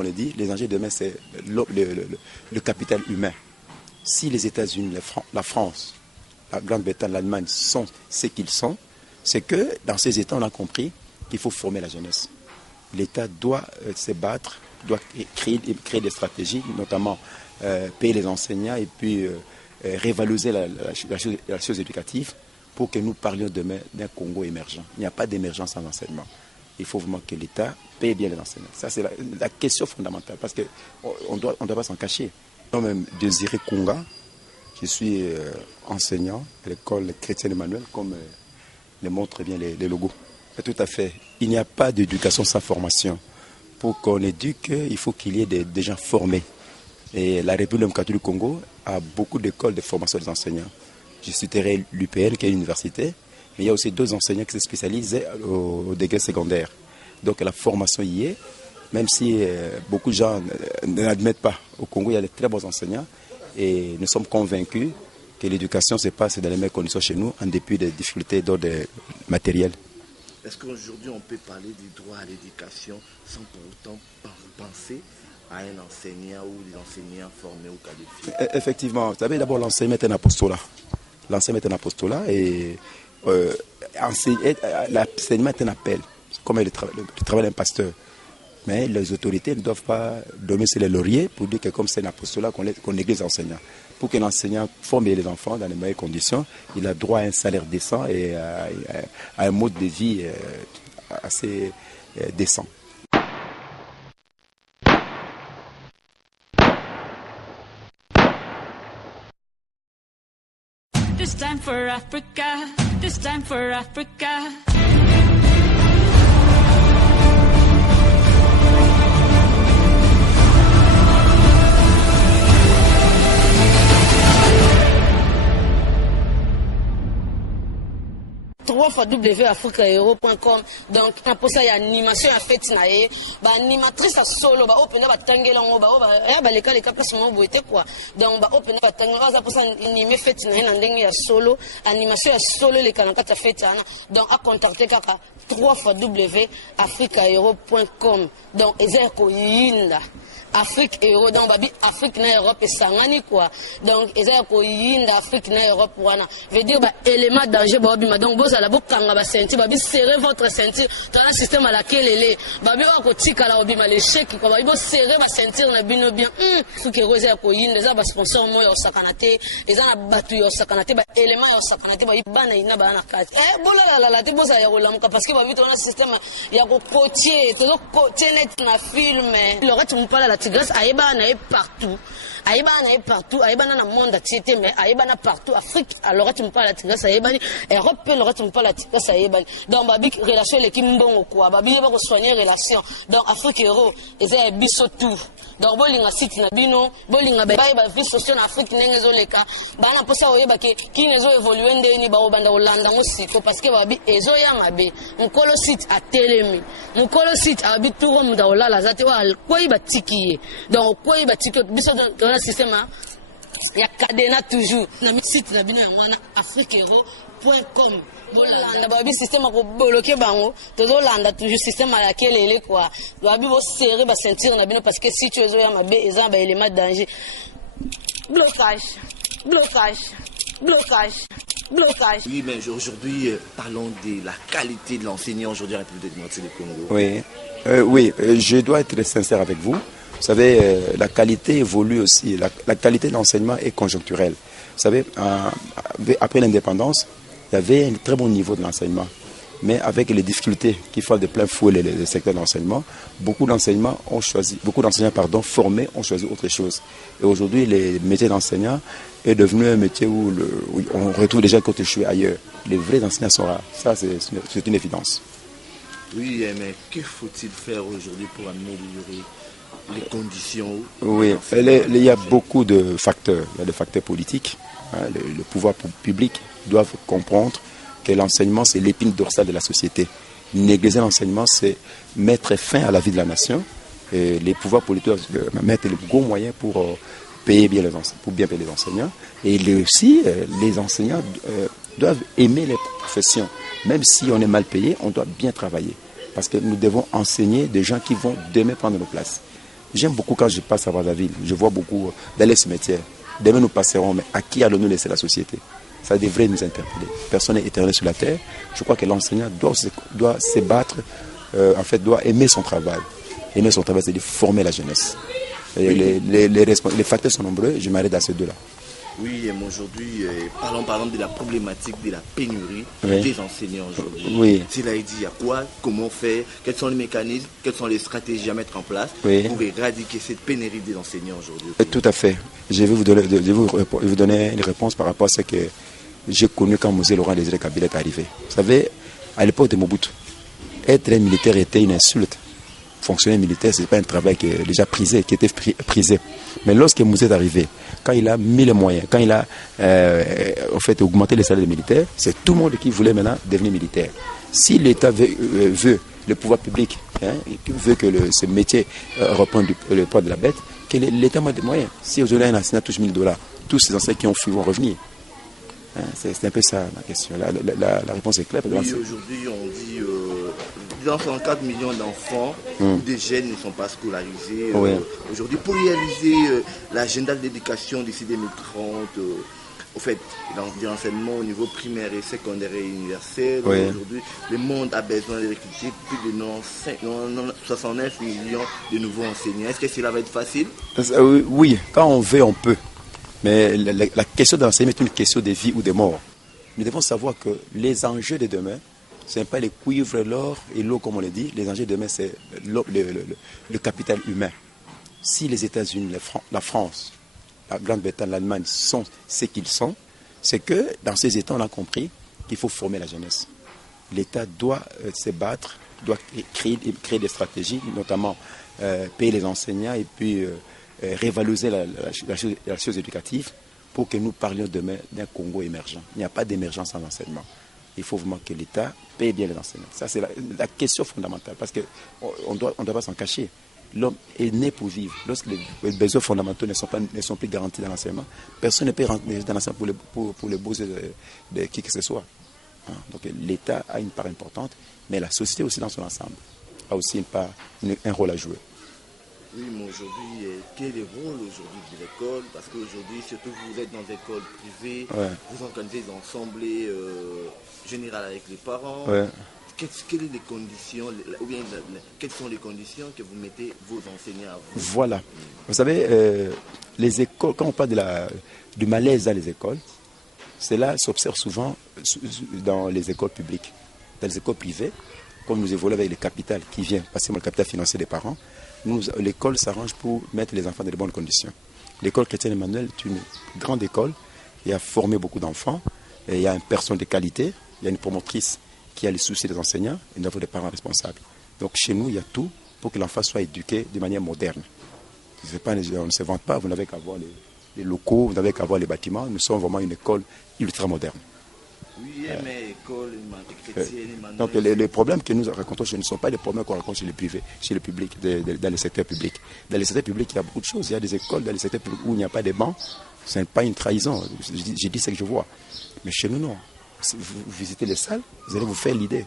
on le dit, les enjeux de demain, c'est le capital humain. Si les États-Unis, la France, la Grande-Bretagne, l'Allemagne sont ce qu'ils sont, c'est que dans ces États, on a compris qu'il faut former la jeunesse. L'État doit se battre, doit créer des stratégies, notamment payer les enseignants et puis révaloriser la chose éducative pour que nous parlions demain d'un Congo émergent. Il n'y a pas d'émergence sans enseignement. Il faut vraiment que l'État paye bien les enseignants. Ça, c'est la question fondamentale parce qu'on doit pas s'en cacher. Moi-même, Désiré Kunga, je suis enseignant à l'école chrétienne Emmanuel, comme le montrent bien les logos. Tout à fait. Il n'y a pas d'éducation sans formation. Pour qu'on éduque, il faut qu'il y ait des gens formés. Et la République démocratique du Congo a beaucoup d'écoles de formation des enseignants. Je citerai l'UPN, qui est une université, mais il y a aussi 2 enseignants qui se spécialisent au degré secondaire. Donc la formation y est, même si beaucoup de gens n'admettent pas. Au Congo, il y a de très bons enseignants et nous sommes convaincus que l'éducation se passe dans les meilleures conditions chez nous, en dépit des difficultés d'ordre matériel. Est-ce qu'aujourd'hui on peut parler du droit à l'éducation sans pour autant penser à un enseignant ou des enseignants formés ou qualifiés? Effectivement, vous savez, d'abord l'enseignement est un apostolat. L'enseignement est un apostolat et l'enseignement est un appel, comme le travail d'un pasteur. Mais les autorités ne doivent pas dormir sur les lauriers pour dire que comme c'est un apostolat qu'on néglige les enseignants. Pour que l'enseignant forme les enfants dans les meilleures conditions, il a droit à un salaire décent et à un mode de vie assez décent. This time for Africa, this time for Africa. www.africaeuro.com. donc pour ça il y a animation à fait naé ba animatrice à solo ba open ba tangela ngo ba ba leka place mo boité quoi donc ba open ba tangela za pour ça animer fait naé na ndenge ya solo animation ya solo les kanaka ta fait ana donc à contacter kaka www.africaeuro.com. donc ezeko ko yinda Afrique Euro donc babi Afrique na Europe et sangani quoi donc ezeko ko yinda Afrique na Europe wana veut dire ba élément danger ba bima donc bozala bokanga ba ceinture babi serrer votre ceinture dans un système à laquelle elle est babi wa ko tika la obima les chèques quoi babi bo serrer ba ceinture na bino bien Afrique Euro ezeko ko yinda za ba sponsor mo yo sakanate ezana batu yo sakanate ba élément yo sakanate ba bana ina ba na kati bola la te boza ya kolamuka parce que babi tona système ya ko coacher to coacher net na film le reste on parle la Tigres aïba na partout aïba na monde atiété mais aïba na partout Afrique alors tu me parles la Tigres aïba Europe alors tu me parles la Tigres aïba donc babi relation l'équipe mbongo quoi babi ba ko soigner relation donc Afrique Euro ezay biso tout donc bolinga site na bino bolinga ba vie sociale en Afrique nengezo leka bana posa oyeba ke kinezo évoluer ndeni ba obanda olanda ngosiko parce que babi ezo ya mabe mukolo site a telemi mukolo site abi turo munda olala zate wa koi batiki donc koi batiki biso dans le système ya cadena toujours na site na bino ya mwana africaeuro.com bolanda babi système ko bloquer bango tozolanda toujours système à laquelle elle est quoi babi bo serrer ba ceinture na bino parce que si tu ezo ya mabe ezan ba élément danger blocage. Oui, mais aujourd'hui, parlons de la qualité de l'enseignant aujourd'hui en République démocratique du Congo. Oui, je dois être sincère avec vous. Vous savez, la qualité évolue aussi. La qualité de l'enseignement est conjoncturelle. Vous savez, après l'indépendance, il y avait un très bon niveau de l'enseignement. Mais avec les difficultés qui font de plein fouet les secteurs d'enseignement, beaucoup d'enseignants formés ont choisi autre chose. Et aujourd'hui, le métier d'enseignant est devenu un métier où on retrouve des gens qui ont échoué ailleurs. Les vrais enseignants sont rares. Ça, c'est une évidence. Oui, mais que faut-il faire aujourd'hui pour améliorer les conditions? Oui, il y a beaucoup de facteurs. Il y a des facteurs politiques. Le pouvoir public doivent comprendre que l'enseignement, c'est l'épine dorsale de la société. Négliger l'enseignement, c'est mettre fin à la vie de la nation. Et les pouvoirs politiques doivent mettre les gros moyens pour payer bien les enseignants, pour bien payer les enseignants. Et aussi, les enseignants doivent aimer les professions. Même si on est mal payé, on doit bien travailler. Parce que nous devons enseigner des gens qui vont demain prendre nos places. J'aime beaucoup quand je passe à Brazzaville. Je vois beaucoup dans les cimetières. Demain nous passerons, mais à qui allons-nous laisser la société? Ça devrait nous interpeller. Personne n'est éternel sur la terre. Je crois que l'enseignant doit se battre, en fait, doit aimer son travail. Aimer son travail, c'est de former la jeunesse. Et les facteurs sont nombreux, je m'arrête à ces deux-là. Oui, mais aujourd'hui, parlons par exemple de la problématique de la pénurie des enseignants aujourd'hui. Oui. Cela dit, il y a quoi, comment faire, quels sont les mécanismes, quelles sont les stratégies à mettre en place pour éradiquer cette pénurie des enseignants aujourd'hui? Tout à fait. Je vais vous donner une réponse par rapport à ce que j'ai connu quand Mosé Laurent Désiré Kabila est arrivé. Vous savez, à l'époque de Mobutu, être un militaire était une insulte. Fonctionnaire militaire, ce n'est pas un travail qui est déjà prisé, qui était prisé. Mais lorsque Mosé est arrivé, quand il a mis les moyens, quand il a en fait, augmenté les salaires des militaires, c'est tout le monde qui voulait maintenant devenir militaire. Si l'État veut le pouvoir public, veut que ce métier reprenne le poids de la bête, que l'État mette des moyens. Si aujourd'hui un enseignant touche $1000, tous ces enseignants qui ont fui vont revenir. C'est un peu ça la question. La réponse est claire. Oui, aujourd'hui on dit dans 64 millions d'enfants où des jeunes ne sont pas scolarisés. Aujourd'hui, pour réaliser l'agenda de l'éducation d'ici 2030, au fait, l'enseignement au niveau primaire et secondaire et universel, aujourd'hui, le monde a besoin de recruter plus de 69 millions de nouveaux enseignants. Est-ce que cela va être facile? Oui, quand on veut, on peut. Mais la question de l'enseignement est une question de vie ou de mort. Nous devons savoir que les enjeux de demain, ce n'est pas les cuivres, l'or et l'eau, comme on le dit. Les enjeux de demain, c'est le capital humain. Si les États-Unis, la France, la Grande-Bretagne, l'Allemagne sont ce qu'ils sont, c'est que dans ces États, on a compris qu'il faut former la jeunesse. L'État doit se battre, doit créer des stratégies, notamment payer les enseignants et puis révaloriser la chose éducative pour que nous parlions demain d'un Congo émergent. Il n'y a pas d'émergence sans enseignement. Il faut vraiment que l'État paye bien les enseignants. Ça, c'est la question fondamentale, parce qu'on ne doit pas s'en cacher. L'homme est né pour vivre. Lorsque les besoins fondamentaux ne sont plus garantis dans l'enseignement, personne ne peut rentrer dans l'enseignement pour les besoins de qui que ce soit. Donc l'État a une part importante, mais la société aussi dans son ensemble a aussi un rôle à jouer. Oui, mais aujourd'hui, quel est le rôle aujourd'hui de l'école? Parce qu'aujourd'hui, surtout vous êtes dans des écoles privées, vous organisez des assemblées générales avec les parents. Quelles sont les conditions, ou bien quelles sont les conditions que vous mettez vos enseignants à vous? Voilà. Vous savez, les écoles, quand on parle du malaise dans les écoles, cela s'observe souvent dans les écoles publiques. Dans les écoles privées, comme nous évoluons avec le capital qui vient, parce que le capital financier des parents, l'école s'arrange pour mettre les enfants dans de bonnes conditions. L'école chrétienne Emmanuel est une grande école qui a formé beaucoup d'enfants. Il y a une personne de qualité, il y a une promotrice qui a les soucis des enseignants et nous avons des parents responsables. Donc chez nous, il y a tout pour que l'enfant soit éduqué de manière moderne. On ne se vante pas, vous n'avez qu'à voir les locaux, vous n'avez qu'à voir les bâtiments. Nous sommes vraiment une école ultra moderne. Oui, mais école chrétienne, Emmanuel. Donc les problèmes que nous racontons ce ne sont pas des problèmes qu'on raconte chez les privés, chez le public, dans le secteur public. Dans le secteur public, il y a beaucoup de choses. Il y a des écoles dans le secteur public où il n'y a pas de bancs. Ce n'est pas une trahison. Je dis ce que je vois. Mais chez nous, non. Si vous visitez les salles, vous allez vous faire l'idée.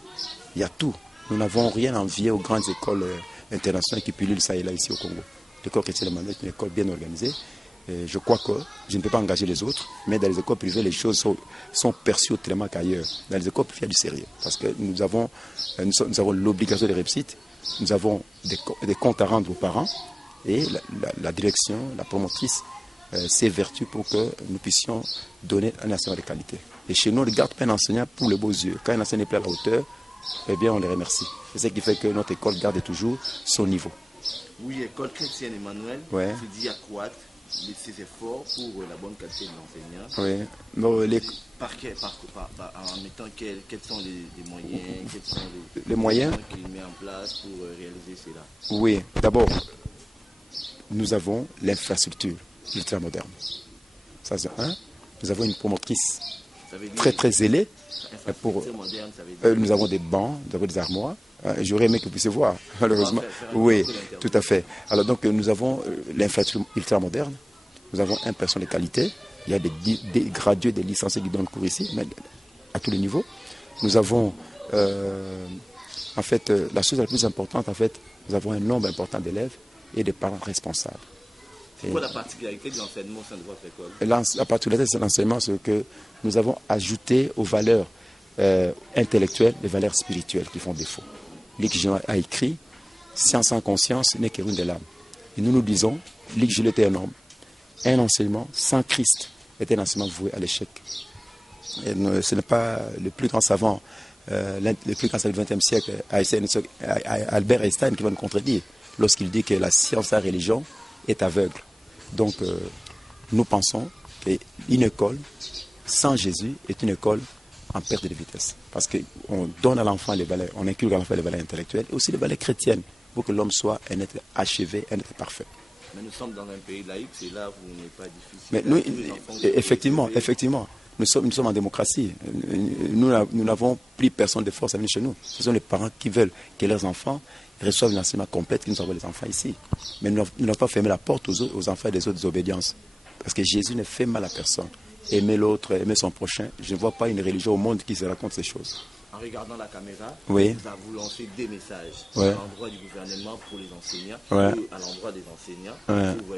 Il y a tout. Nous n'avons rien à envier aux grandes écoles internationales qui pullulent ça et là ici au Congo. L'école chrétienne Emmanuel est une école bien organisée. Et je crois que je ne peux pas engager les autres, mais dans les écoles privées, les choses sont perçues autrement qu'ailleurs. Dans les écoles privées, il y a du sérieux. Parce que nous avons l'obligation de réussite, nous avons des comptes à rendre aux parents, et la direction, la promotrice, s'évertue pour que nous puissions donner un enseignement de qualité. Et chez nous, on ne garde pas un enseignant pour les beaux yeux. Quand un enseignant est plein à la hauteur, eh bien, on les remercie. C'est ce qui fait que notre école garde toujours son niveau. Oui, l'école chrétienne Emmanuel se dit accroître ses efforts pour la bonne qualité de l'enseignant. Oui. Non, en mettant quels sont les moyens, quels sont les moyens qu'il met en place pour réaliser cela? Oui, d'abord, nous avons l'infrastructure ultra moderne. Ça, c'est un. Nous avons une promotrice très zélée. Nous avons des bancs, nous avons des armoires. J'aurais aimé que vous puissiez voir, malheureusement. Oui, tout à fait. Alors donc, nous avons l'infrastructure ultra moderne. Nous avons un personnel de qualité. Il y a des gradués, des licenciés qui donnent cours ici, mais à tous les niveaux. Nous avons, en fait, la chose la plus importante, en fait, nous avons un nombre important d'élèves et des parents responsables. C'est quoi la particularité de l'enseignement au sein de votre école? La particularité de l'enseignement, c'est que nous avons ajouté aux valeurs intellectuelles les valeurs spirituelles qui font défaut. Luc Gillot a écrit « Science sans conscience n'est que ruine de l'âme ». Et nous nous disons, Luc Gillot était un homme. Un enseignement sans Christ est un enseignement voué à l'échec. Ce n'est pas le plus grand savant, le plus grand savant du XXe siècle, Albert Einstein, qui va nous contredire lorsqu'il dit que la science et la religion est aveugle. Donc, nous pensons qu'une école sans Jésus est une école en perte de vitesse. Parce qu'on donne à l'enfant les valeurs, on inculque à l'enfant les valeurs intellectuelles et aussi les valeurs chrétiennes pour que l'homme soit un être achevé, un être parfait. Mais nous sommes dans un pays laïque, c'est là où il n'est pas difficile. Mais nous, effectivement, nous sommes en démocratie. Nous n'avons plus personne de force à venir chez nous. Ce sont les parents qui veulent que leurs enfants reçoivent l'enseignement complet qui nous envoie les enfants ici. Mais nous n'avons pas fermé la porte aux enfants des autres obédiences. Parce que Jésus ne fait mal à personne. Aimer l'autre, aimer son prochain. Je ne vois pas une religion au monde qui se raconte ces choses. En regardant la caméra, oui. Vous avez lancé des messages ouais. à l'endroit du gouvernement pour les enseignants, ouais. à l'endroit des enseignants ouais. pour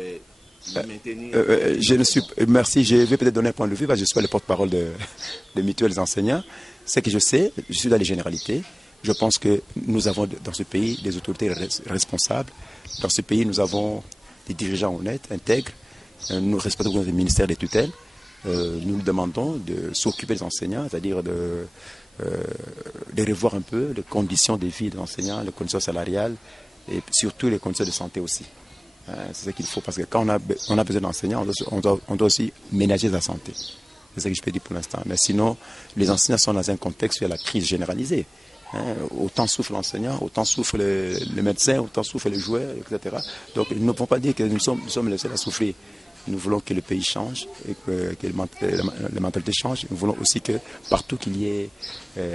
maintenir... je ne suis... Merci, je vais peut-être donner un point de vue, parce que je suis pas le porte-parole de Mutuelle des enseignants. Ce que je sais, je suis dans les généralités. Je pense que nous avons dans ce pays des autorités responsables. Dans ce pays, nous avons des dirigeants honnêtes, intègres. Nous respectons le ministère des tutelles. Nous demandons de s'occuper des enseignants, c'est-à-dire de revoir un peu les conditions de vie des enseignants, les conditions salariales et surtout les conditions de santé aussi. C'est ce qu'il faut, parce que quand on a besoin d'enseignants, on doit aussi ménager la santé. C'est ce que je peux dire pour l'instant. Mais sinon, les enseignants sont dans un contexte où il y a la crise généralisée. Autant souffre l'enseignant, autant souffre le médecin, autant souffre les joueurs, etc. Donc, nous ne pouvons pas dire que nous sommes les seuls à souffrir. Nous voulons que le pays change et que la mentalité change. Nous voulons aussi que partout qu'il y ait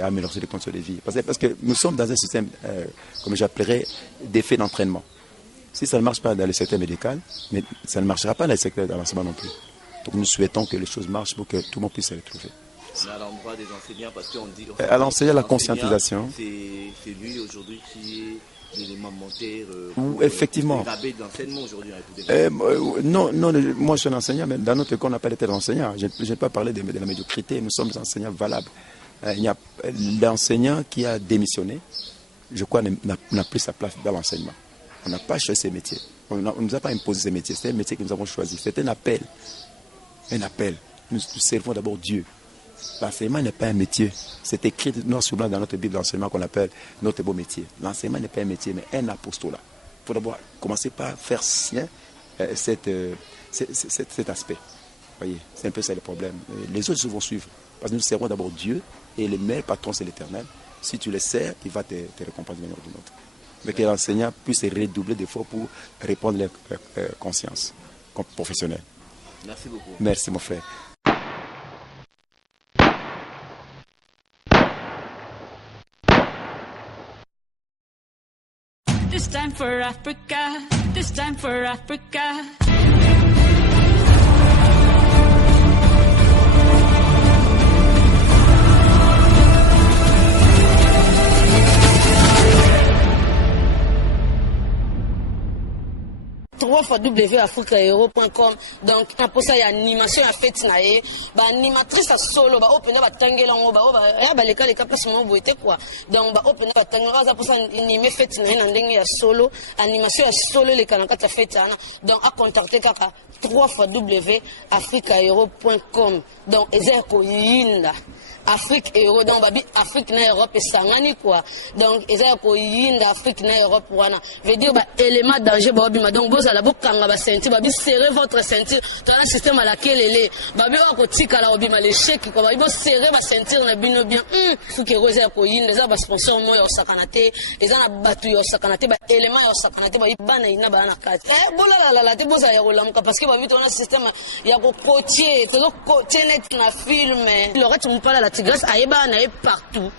améliorer les conditions de vie. Parce que nous sommes dans un système, comme j'appellerais, d'effet d'entraînement. Si ça ne marche pas dans le secteur médical, mais ça ne marchera pas dans le secteur de l'enseignement non plus. Donc nous souhaitons que les choses marchent pour que tout le monde puisse se retrouver. À l'endroit des enseignants, parce qu'on dit... À l'enseignant, la conscientisation. C'est lui aujourd'hui qui est l'élément moteur effectivement. de l'enseignement aujourd'hui. Non, moi je suis un enseignant, mais dans notre école on n'a pas été enseignant. Je n'ai pas parlé de la médiocrité, nous sommes des enseignants valables. Il y a l'enseignant qui a démissionné, je crois, n'a plus sa place dans l'enseignement. On n'a pas choisi ces métiers. On ne nous a pas imposé ces métiers, c'est un métier que nous avons choisi. C'est un appel. Un appel. Nous servons d'abord Dieu. L'enseignement n'est pas un métier. C'est écrit noir sur blanc dans notre Bible d'enseignement qu'on appelle notre beau métier. L'enseignement n'est pas un métier, mais un apostolat. Il faut d'abord commencer par faire sien cet aspect. Voyez, c'est un peu ça le problème. Les autres vont suivre. Parce que nous servons d'abord Dieu et le meilleur patron, c'est l'Éternel. Si tu le sers, il va te récompenser d'une manière ou d'une autre. Mais que l'enseignant puisse redoubler d'efforts pour répondre à leur conscience comme professionnel. Merci beaucoup. Merci mon frère. This time for Africa, this time for Africa. www.africaero.com. Donc pour ça il y a animation à fait naé ba animatrice à solo ba open ba tangela ngo ba ya ba leka place mo boité quoi. Donc ba open ba tangela za pour ça animer fait naé na ndenge ya solo, animation ya solo les kanaka ta fait ana. Donc à contacter kaka www.africaero.com. Donc ezer ko yinda Afrique Euro donc babi Afrique na Europe sangani quoi. Donc ezer ko yinda Afrique na Europe wana. Veut dire ba élément danger ba bima donc boza la bokanga ba ceinture babi serrer votre ceinture dans un système à laquelle elle est babi ko tika la obima les chèques quoi babi serrer ba ceinture na bino bien Afrique Euro ezer ko yinda za ba sponsor mo ya sakanate eza na batu ya sakanate ba élément ya sakanate ba bana ina ba na kati bola la te boza ya rolamka parce que babi dans un système ya ko coacher to coacher net na film le reste on parle la tigresse aïba na partout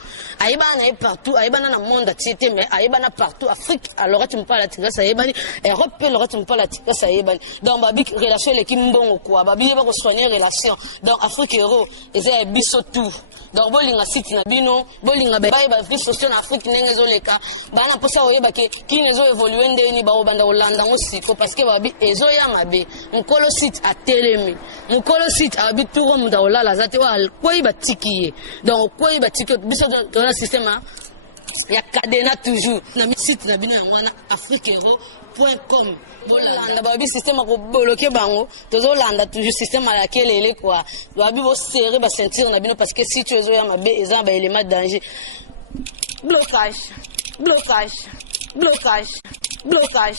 aïba na monde atiété mais aïba na partout Afrique alors tu me parles la tigresse aïba Europe le reste pas la tika ça y est donc babi relation l'équipe mbongo quoi babi ba ko soigner relation donc Afrique Euro eza biso tout donc bolinga site na bino bolinga ba vie sociale en Afrique ndenge ezoleka bana posa oyeba ke kini ezo évoluer ndeni ba obanda olanda ngo siko parce que babi ezo ya mabe mukolo site a telemi mukolo site abi turo muda olala zate wa koyi batikiye donc koyi batiki biso dans le système il y a cadena toujours na mi site na bino ya mwana afriqueero.com bolanda babi système ko bloquer bango tozolanda toujours système à laquelle elle est quoi babi bo serrer ba ceinture na bino parce que si tu ezo ya mabe eza ba élément danger blocage blocage blocage blocage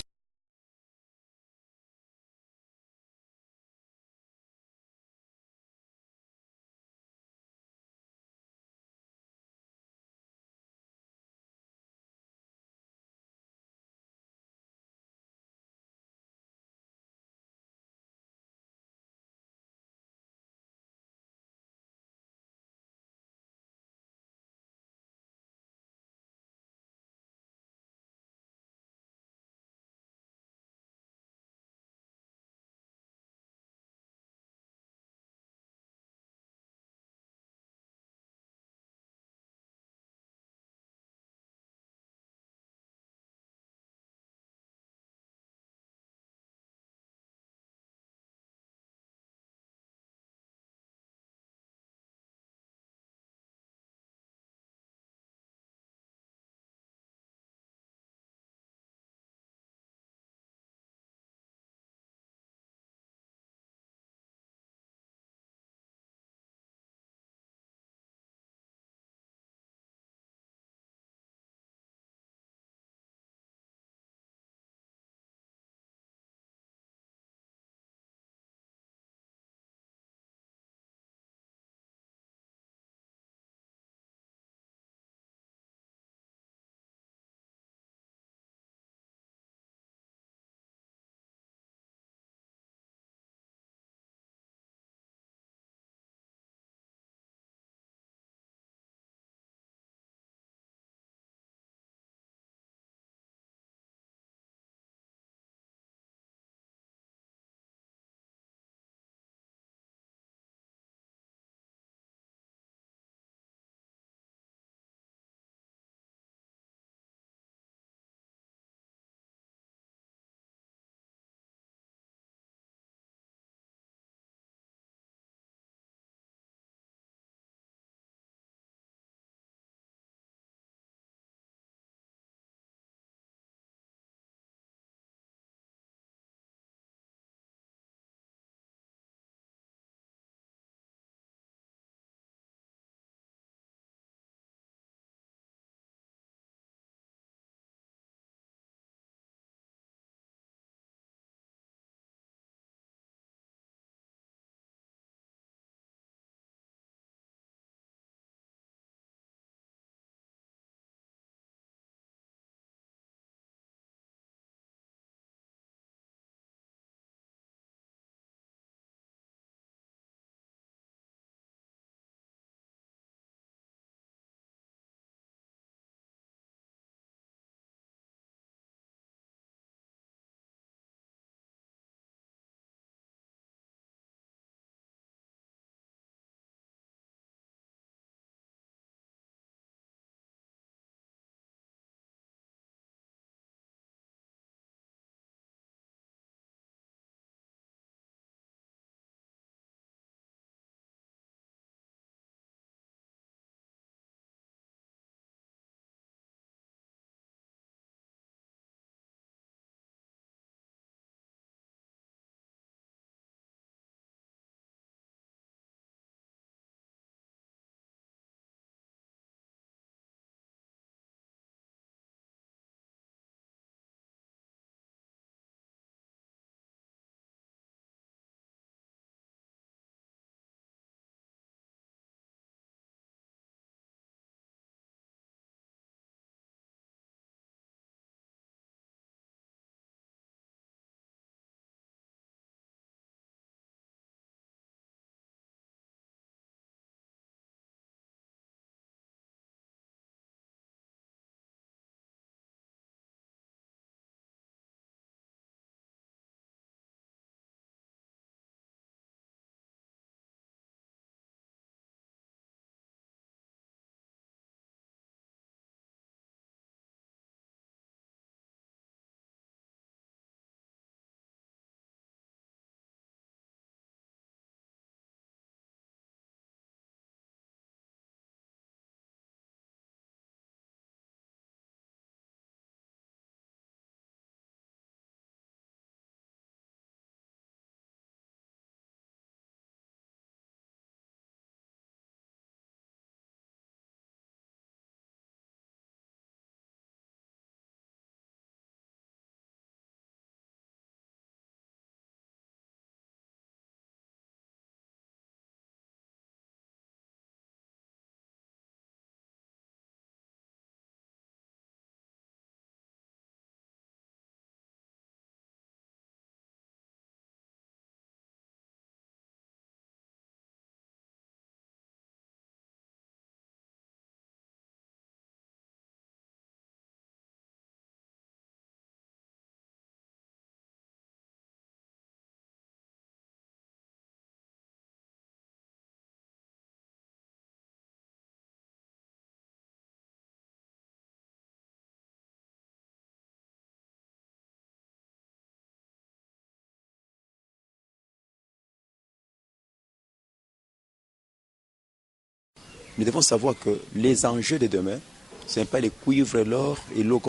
nous devons savoir que les enjeux de demain, ce n'est pas les cuivres, l'or et l'eau.